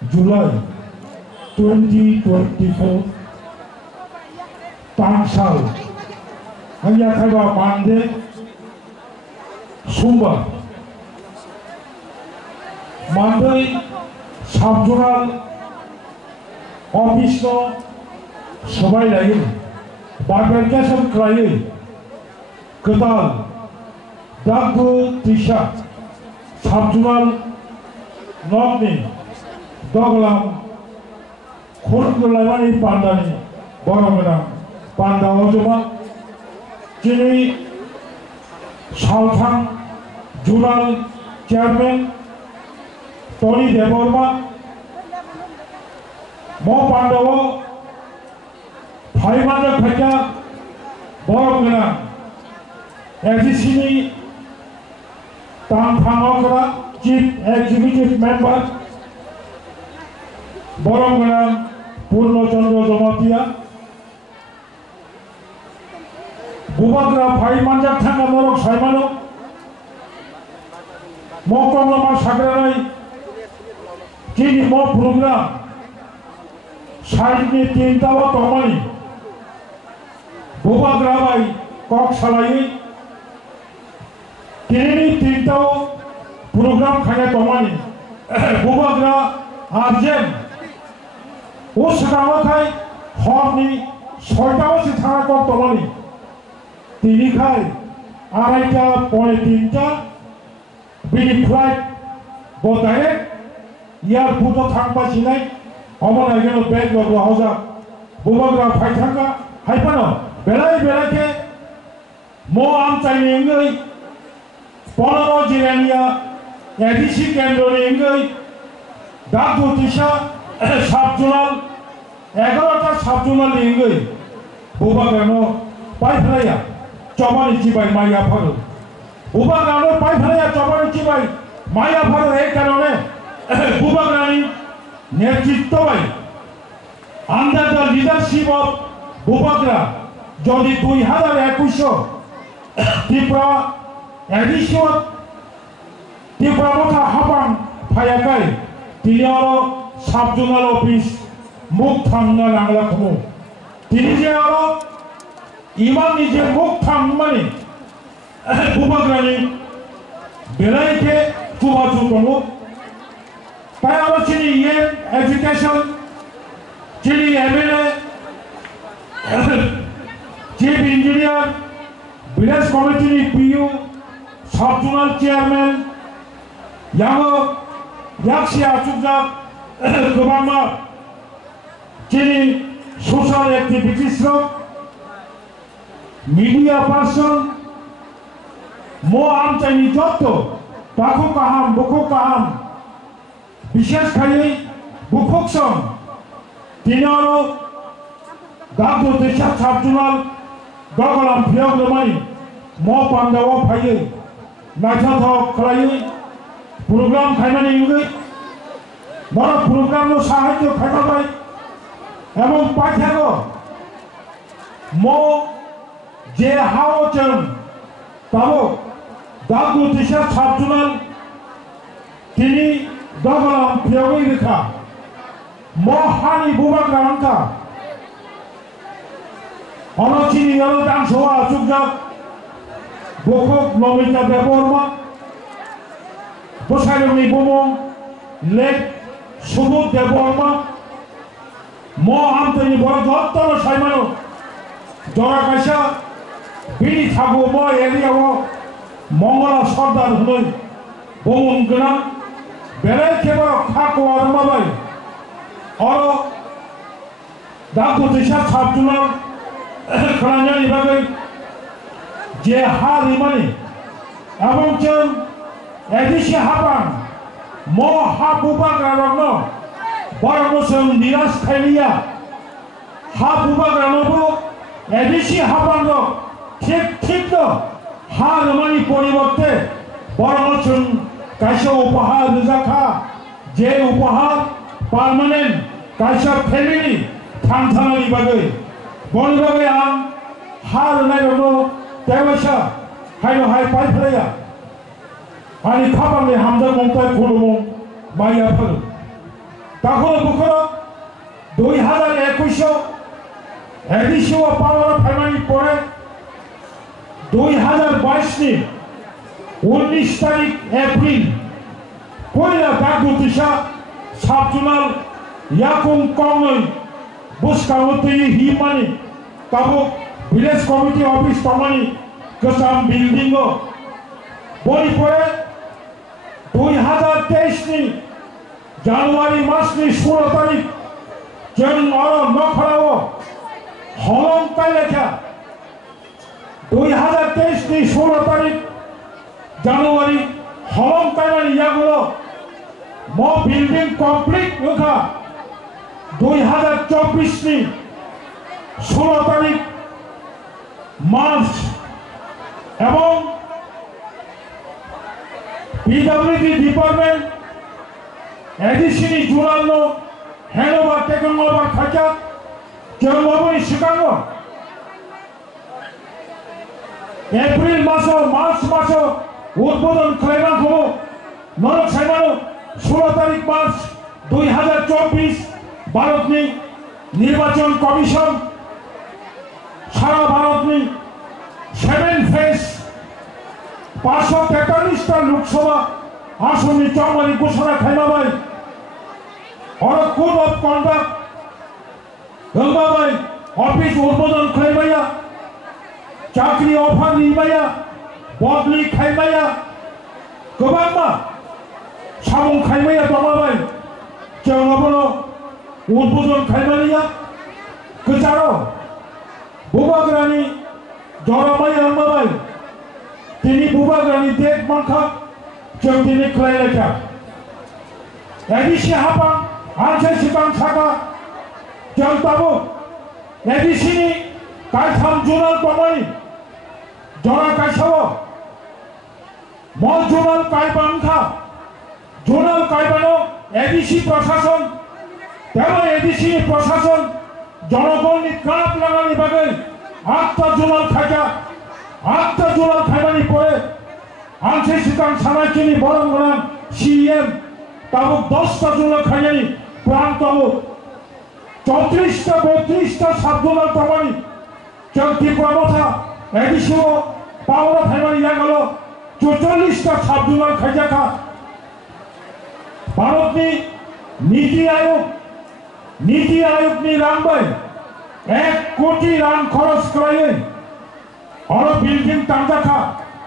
जुलाई 2024 तांसाल हंया खाइबा मानदे सोमबार मानदै साबजनाल ऑफिस सबाई लायो बारबेरकेसन खालायो गोदान दागो दिशा साबजनाल नगनि दगलाम खुरगलायमानि पान्डानि बरमोना पान्डा अजमा जिनि सावथां जुराल चेयरमैन टनी देववर्मा मो पांडव फाइमाजा फैजा बरमोना एजीसीनि तांथांगरा चीफ एग्जीक्यूटिव मेंबर बरमोना पूर्णचंद्र जमातिया बुबाग्रा फाइमाजा थांगा नरक साइमानो मकमलमा साग्रानाय जिनि मो प्रोग्राम साइडनि तीनटाव तमानि बुबाग्रा बाय कक सालायै तिनि तीनटाव प्रोग्राम खाया तमानि बुबाग्रा आर्जेन उस गावथाय हरनि 6टाव से थांगा कक तमानि तिनि खाय 2:30 पौने 3टा बिनि फ्लाइट बताए एयारपोर्ट थांबासिनाय अमनायगेनो बेग गो हजा बुबाग्रा फाइथांगा हाइपानो बेलाय बेलाके मो आमचाइनि इंगै 15 जिरानिया एडीसी केंद्रनि इंगै दागो दिशा साबजनाल 11टा साबजनाल इंगै बुबाग्रानो पाइफलाया चबानि चिबाय माया फारो बुबाग्रानो पाइफलाया चबानि चिबाय माया फारो एक कारणे बुबाग्रानि नेतृत्व अंडर द लीडरशिप ऑफ बुबाग्रा जदि 2021 त्रिपुरा एडिशन त्रिपुरा मथा हाबां फायाखै तिनियाव साबजनाल ऑफिस मुख थांना नांला खमु तिनि जेआव इमान निजे मुख थांमानि बुबाग्रानि बेलायके कुबाचु दङो Biology education, Chili MLA, Chief Engineer, Village Committee PU, Subzonal Chairman, Yango, Yakshia Chukjak, Governor, Chili Social Activities, Media Person, Mo Amchani Jotto, Taku Kaham, Boko Kaham, विशेष खाली बुखोक्सम तिनारो दागो दिशा साबजुनाल गगलाम फियागलमाई मो पांडव फायै नायथाथाव खालायै प्रोग्राम खायनानै इंगै मरा प्रोग्राम नो साहाय्य खायबाय एवं पाठ्यागो मो जे हावचन ताबो दागो दिशा साबजुनाल तिनी दगलाम फियागै रेखा महानि बुबाग्रा अंका अनचिनि यालो दांसोआ चुकजाक बखक नमिता देववर्मा बसायनि बमं लेक सुबोध देववर्मा म आमतनि बर जत्तर साइमानो जरा कायसा बिनि थागो म एरियाव मंगला सरदार हुनै बमं गोनां बेले केवल खाको आरमाबाय और दागो दिशा साबजुनाल खालामनायनि बागै जे हारिमानि एवं जों एडिसी हाबां म हा बुबाग्रानो बरमोसों निराश खायलिया हा बुबाग्रानोबो एडिसी हाबांनो ठीक हारिमानि परिवर्ते बरमोसों कैसा उपहार रजाखा जे उपहार परमानेंट कैसा फैमिली थांथानायनि बागै बनि बागै आं हार नायनो तेवैसा हायनो हाय पाइफलाया आंनि खाबांनि हामजा मंताय खुलुमो माया फोर তাহলে বুখর 2021 এডিশিও পাওয়ার ফেমানি পরে 2022 ni 19 তারিখ এপ্রিল পয়লা দাগুতিসা সাবজুনাল ইয়াকুম কংই বুসকাউতি হিমানি তাবো ভিলেজ কমিটি অফিস তমানি গোসাম বিল্ডিং বই পরে 2023 ni জানুয়ারি মাস ni 16 তারিখ जों और नखराव हलंकाय लेखा 2023 ni 16 तारीख জানুয়ারি हलंकाय ইয়াগুলো म बिल्डिंग कमप्लीट लेखा 2024 ni 16 तारीख मार्च এবং পিডব্লিউডি ডিপার্টমেন্ট এডিশনি জুরানো হ্যানোভার টেকনোভার খাঁচা জন্মভূমি শিকাগো এপ্রিল মাস মার্চ মাস উদ্বোধন খাইবান হবো নরক সাইমানো 16 তারিখ মার্চ 2024 ভারতনি নির্বাচন কমিশন সারা ভারতনি 7 ফেজ 543টা লোকসভা আসনে চৌমারি ঘোষণা খাইবাবাই और code of conduct Gangabai office उद्बोधन खाइबाया चाकरी ऑफर निबाया बदली खाइबाया गोबांमा सामुं खाइबाया दमाबाई जोंनाबो उद्बोधन खाइबाया गोजारो बुबाग्रानि जराबाई रंबाबाई तिनि बुबाग्रानि डेट मांखा जों दिनै खालायलायखा एडिसि हाबा आंसे सिगां सागा जों दाबो एडिसिनि गायथाम जुनाल दंमोन जरा गायसावो म जुनाल गायबांखा जुनाल गायबानो एडिसि प्रशासन तेमन एडिसिनि प्रशासन जनगणनि काप लागानि बागै 8टा जुनाल खायजा 8टा जुनाल खायबानि परे आंसे सिगां सानाखिनि बरं गोनां सीएम ताबुक 10टा जुनाल खायजानि প্রাণ তব 34টা 32টা সাবজুনাল তমানি जों ত্রিপুরা এডিশিও পাওয়ার ফেমানি গেল 44টা সাবজুনাল খাইজাখা ভারতনি নীতি আয়োগনি রাংবাই 1 কোটি রাং খরচ করাই और बिल्डिं तांजाखा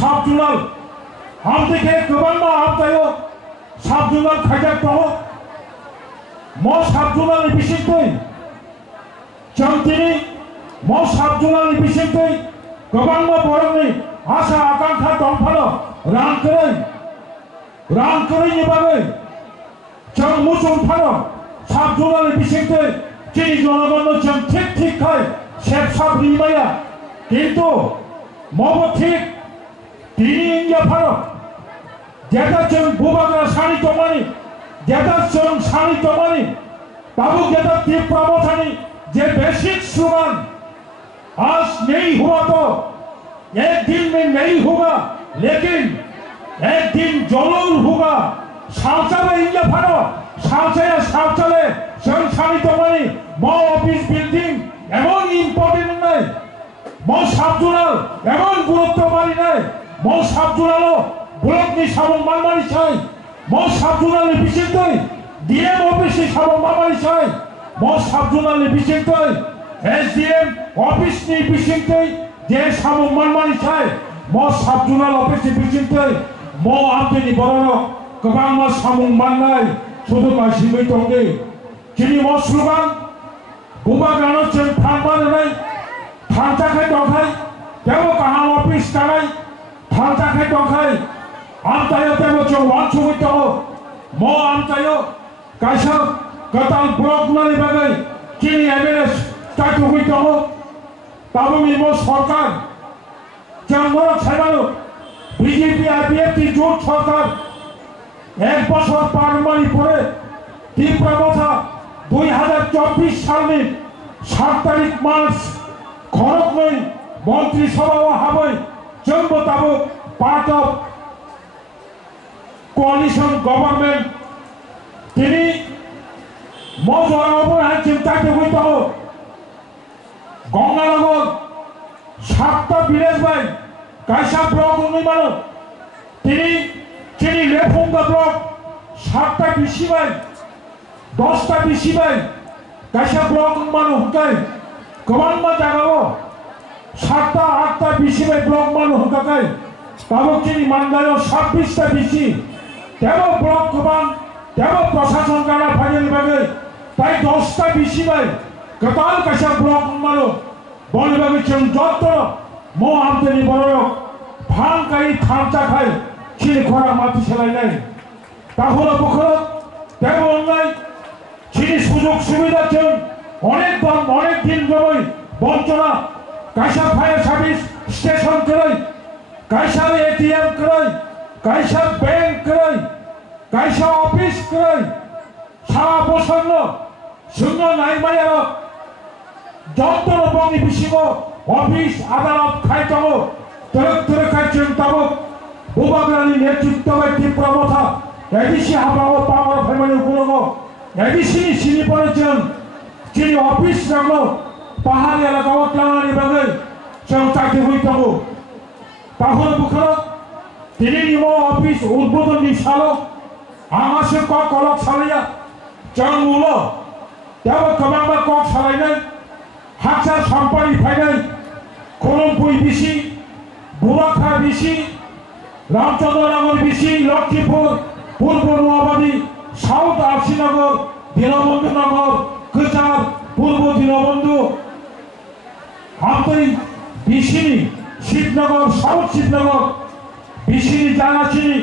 साबजुनाल आमदेखे गोबांमा आबदायो साबजुनाल खाइजा दङ म साबजुनालनि बिसिङै जों दिनै म साबजुनालनि बिसिङै गोबांमा बर'नि आसा आकांक्षा दंफानो रांखोरैनि बागै जों मुसुंफानो साबजुनालनि बिसिङै दिनै जनगणनो जों ठीक खाय सेबसाब रिमाया किन्तु मबो ठीक दिनै इंडिया फानो जेटा जों बुबाग्रा सानि दंमानि जेटा जों सानि दंमानि बाबू जेटा त्रिपुरा मथानि जे बेसिक स्लोगान आज नहीं हुआ तो एक दिन में नहीं होगा लेकिन एक दिन जरूर होगा शौचालय इंडिया फानो शौचालय जों सानि दंमानि म ऑफिस बिल्डिं एमन इम्पोर्टेंट নাই म साबजुनाल एमन गुरुत्व मानि নাই म साबजुनालो ब्लकनि साबुं मानमानि চাই म साबजुनालनि बिसिङै डीएम ऑफिसनि साबुं मानमानि চাই म साबजुनालनि बिसिङै एसडीएम ऑफिसनि बिसिङै जे साबुं मानमानि চাই म साबजुनाल ऑफिसनि बिसिङै म आमतेनि बर'नो गोबां म साबुं माननाय सुदु मासिमै दंदे दिनै म स्लोगान बुबाग्रानो जों फानबानानै थांजाखै दंखाय बेबो गाहाम ऑफिस दानाय थांजाखै दंखाय आमतायो बेबो जों वानसुमै दङ म आमतायो गायसा गोदान ब्लक नानि बागै दिनै एमएलए स्टार्टुमै दङ दाबुनि म सरकार जों मरक साइबानो বিজেপি আইপিএফটি জোট সরকার এক বছর পারমানি পরে ত্রিপুরা মথা 2024 সালের 7 তারিখ মার্চ খড়গপুর মন্ত্রিসভা হবে জম্মু তাবুক পার্ট অফ কোয়ালিশন গভর্নমেন্ট তিনি মজুরাবর আইন চাইতে হইতো গঙ্গানগর 7টা ভিলেজ ভাই কাইসা ব্লক উন্নয়ন তিনি লেফুঙ্গা ব্লক 7টা বিসি ভাই 10টা বিসি ভাই কাইসা ব্লক উন্নয়ন হুকাই গোবান্মা জাগাও 7টা 8টা বিসি ভাই ব্লক মান হুকাই তাবক তিনি মানদায় 26টা বিসি তেব ব্লক গোবান তেব প্রশাসন কারা ফাইনাল ভাবে তাই 10টা বিসি ভাই কতাল কাইসা ব্লক উন্নয়ন বলবাগে চং যত মো আমতেনি বড় ফানকাই থামচা খাই চিনি খরা মাটি সেলাই নাই তাহলে বখর তেব অন্যায় চিনি সুযোগ সুবিধা চং অনেক দিন ধরে বঞ্চনা কাইসা ফায়ার সার্ভিস স্টেশন করে কাইসা এটিএম করে কাইসা ব্যাংক করে কাইসা অফিস করে সারা বছর শূন্য নাই মায়ের যন্ত্র বঙ্গি বিশিব অফিস আদালত খাইতব তরে খাইছেন তাবক বুবাগ্রানি নেতৃত্ববাই ত্রিপুরা মথা এডিসি হাবাও পাওয়ার ফ্যামিলি গুণগ এডিসি চিনি পড়েছেন চিনি অফিস রাখলো পাহাড়ি এলাকাও টাঙানি বাগে চং চাকরি হইতব তাহলে বুখর তিনি নিম অফিস উদ্বোধনী সালো আমাসে কলক সালাইয়া চং মূল তেব কমাবা কক সালাইনাই হাকসার সম্পানি ফাইনাই Kharampui VC Burakha VC Ramchandranagar VC Lakshmipur পূর্ব নোয়াবাদী সাউথ আরসিনগর দীনবন্ধু নগর কচার পূর্ব দীনবন্ধু আমতই বিসিনি শিবনগর সাউথ শিবনগর বিসিনি জানাচিনি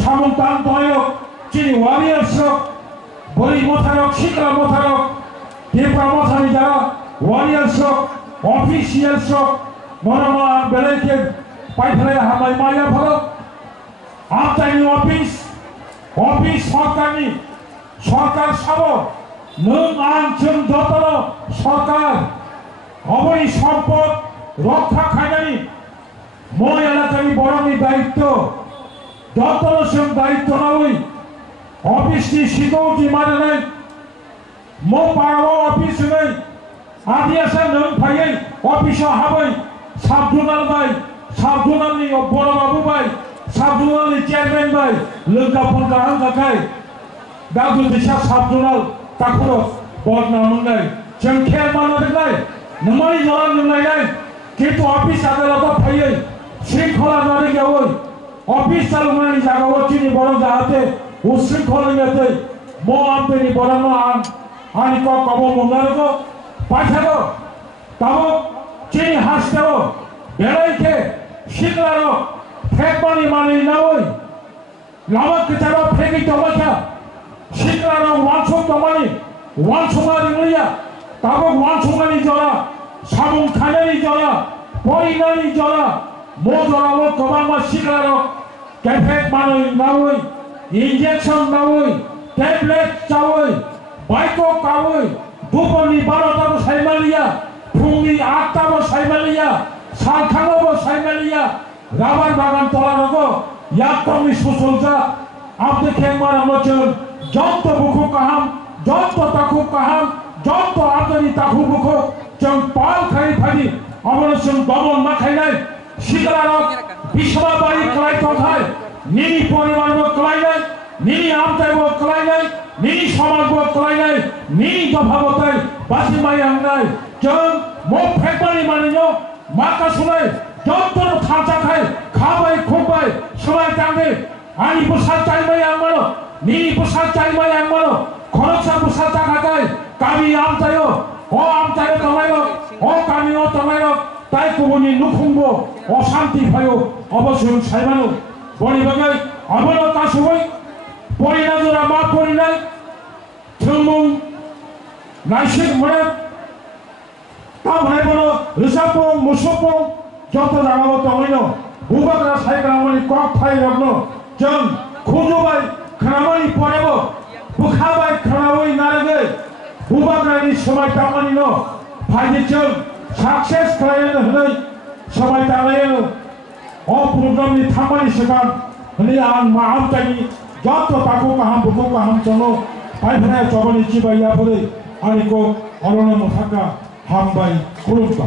সামন্তান্তয়ক চিনি ওয়ারিয়ার্স বলি মোথারক শিকরা মোথারক ত্রিপুরা মথানি যারা ওয়ারিয়ার্স অফিসিয়ালস মনোমা বেলাইকে পাইফেলে হামাই মায়া ভালো আমতাইনি অফিস সরকার সাব নং আনছেন যতন সরকার অবৈ সম্পদ রক্ষা খাইনানি মই এলাকানি বড়নি দায়িত্ব যতন সেম দায়িত্ব নই অফিসটি সিগৌটি মানে নাই মো পাড়াও অফিস নেই আদিয়াসা নং ফাইयै অফিসও হাबै সাবজুনাल ভাই সাবজুনাलनि বড় বাবু ভাই সাবজুনাलनि চেয়ারম্যান ভাই লোকাপন গাহাं গাखाय दादु दिशा साबजुनाल ताखुरो बदना मोननाय जों खेल माननाय नमाय जरा नुनाय किन्तु अफिस आदालत फायै शृंखला नारि गेवै अफिस चालुनायनि जागायाव चिनि बड़ जाहाथे उशृंखलनियतै मो आमपेनि बड़नो आनि क कब मोननारगो पाठागो ताबो चिनि हास्ताव बेलायके शिखलारो फेकमानि मानि नावै लामा किताबा फेकि तमाशा शिखलारो वानसो तमानि वानसोगा रिंगलिया ताबो वानसोगानि जरा साबुन खानानि जरा परिनानि जरा मो जरावो कबामा शिखलारो कैफेक मानि नावै इंजेक्शन नावै टैबलेट चावै बाइको कावै दुपरनि 12टाबो साइमालिया फुंनि 8टाबो साइमालिया सानखांबो साइमालिया राबार बागान तलारगो याकटमनि सुसुलजा आपने खेंमार हमचन जंत बुखु काहाम जंत ताखु काहाम जंत आतनि ताखु बुखु जों पाल खाइ फादि अबरसं दमन मा खाइनाय शिखलारक बिसमाबारि क्लाइ तथाय निनि परिवारबो क्लाइनाय निनि आमतायबो क्लाइनाय निनि समाजबो क्लाइनाय निनि दफाबताय बासिमाय आंनाय जों मो फेकमानि मानिनो माका सुनाय जंतर थांचा खाय खाबाय खुबाय सबाय तांगे आनि बुसा चाइबाय आंमानो निनि बुसा चाइबाय आंमानो खरसा बुसा चाखाय कामि आमतायो ओ आमतायो तमायो ओ कामिनो तमायो ताइ कुबुनि नुखुंबो अशांति फायो अबसुं साइबानो बनिबागै अबनो तासुबै परिनाजरा मा परिनाय थुमुं नाइसिक मने ताबनायबनो रिसापं मुसुपं जत जागाव तंगैनो बुबाग्रा साइग्रामनि कक फाइ रगनो जों खुजुबाय खामानि परेबो बुखाबाय खानावै नारगै बुबाग्रानि समाय तामानिनो फाइदिचों सक्सेस खालायनो हनै समाय तालायो अ प्रग्रामनि थामानि सिगां हनै आं माहामतायनि जत ताखु काहाम बुखु काहाम चनो 발판에 저번에 집어 야포를 아니고 언론은 못할까 한바이 고른다.